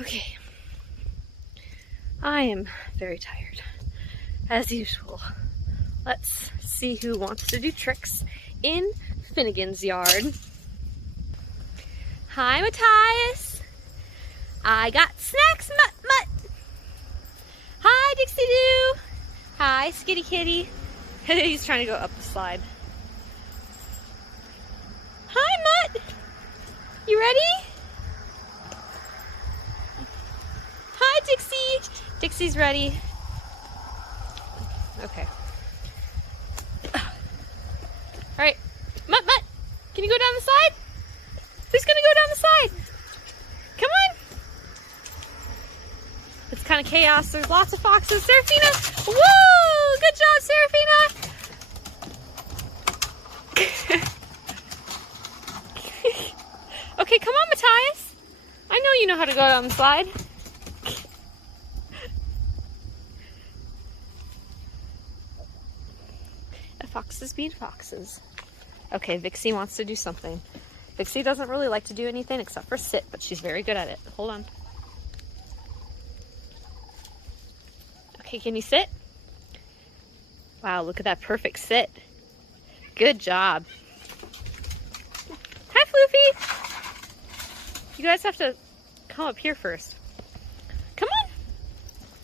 Okay. I am very tired, as usual. Let's see who wants to do tricks in Finnegan's yard. Hi, Matthias. I got snacks, Mutt. Hi, Dixie Doo. Hi, Skitty Kitty. He's trying to go up the slide. Hi, Mutt. You ready? Hi, Dixie. Dixie's ready. Okay. All right, Mutt, can you go down the slide? Who's gonna go down the slide? Come on. It's kind of chaos. There's lots of foxes. Serafina, woo! Good job, Serafina. Okay, come on, Matthias. I know you know how to go down the slide. Foxes being foxes. Okay, Vixie wants to do something. Vixie doesn't really like to do anything except for sit, but she's very good at it. Hold on. Okay, can you sit? Wow, look at that perfect sit. Good job. Hi, Floofy. You guys have to come up here first. Come on.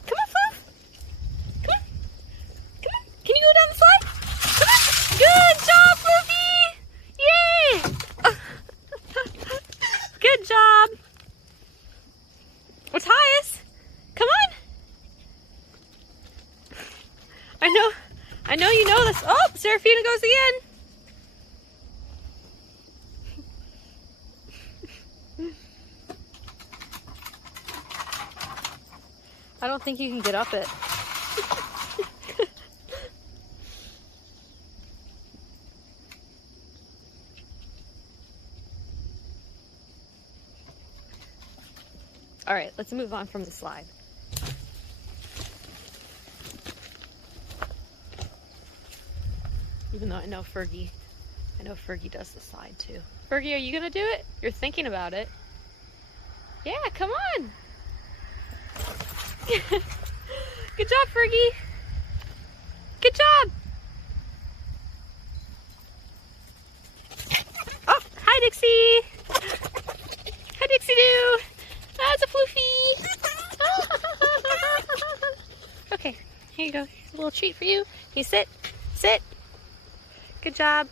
Come on, Floof. Come on. Come on. Can you go down the slide? Good job, Floofy! Yay! Good job. Matthias, come on. I know you know this. Oh, Serafina goes again. I don't think you can get up it. All right, let's move on from the slide. Even though I know Fergie does the slide too. Fergie, are you gonna do it? You're thinking about it. Yeah, come on. Good job, Fergie. Good job. Oh, hi, Dixie. Hi, Dixie Doo. That's a Floofy. Okay, here you go. Here's a little treat for you. Can you sit? Sit. Good job.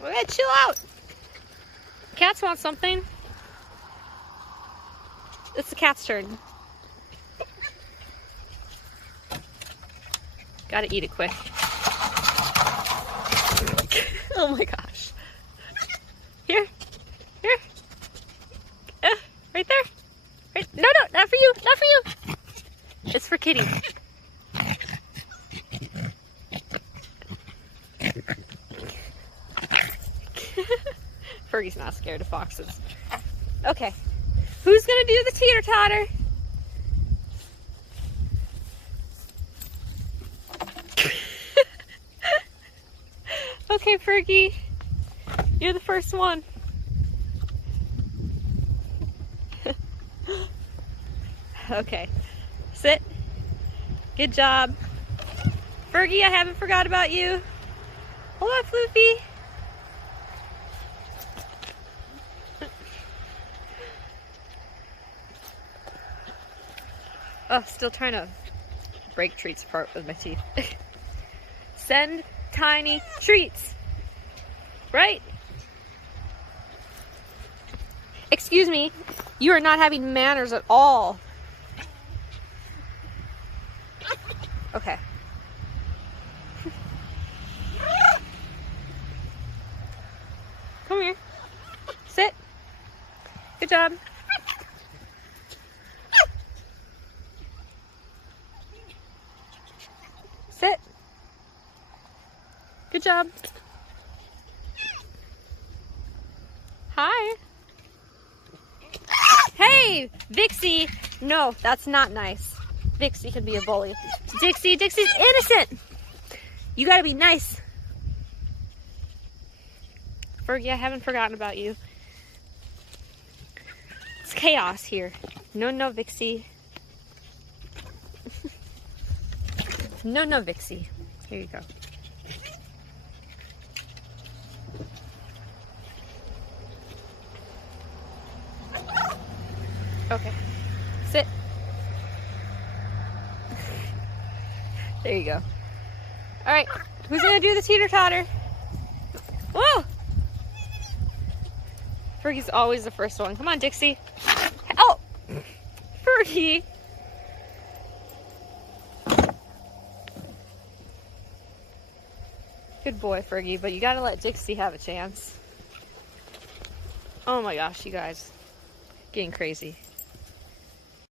Okay, chill out. Cats want something. It's the cat's turn. Gotta eat it quick. Oh my gosh. Here. Right there. Right. No, not for you. Not for you. It's for Kitty. Fergie's not scared of foxes. Okay. Who's gonna do the teeter-totter? Okay, Fergie. You're the first one. Okay. Sit. Good job. Fergie, I haven't forgot about you. Hold on, Floofy. Oh, still trying to break treats apart with my teeth. Send tiny treats. Right? Excuse me, you are not having manners at all. Okay. Come here. Sit. Good job. Sit. Good job. Hi. Hey, Vixie. No, that's not nice. Vixie can be a bully. Dixie's innocent. You gotta be nice. Fergie, I haven't forgotten about you. chaos here. No, no, Vixie. No, no, Vixie. Here you go. Okay. Sit. There you go. All right. Who's going to do the teeter-totter? Whoa! Fergie's always the first one. Come on, Dixie. Oh! Fergie! Good boy, Fergie, but you gotta let Dixie have a chance. Oh my gosh, you guys. Getting crazy.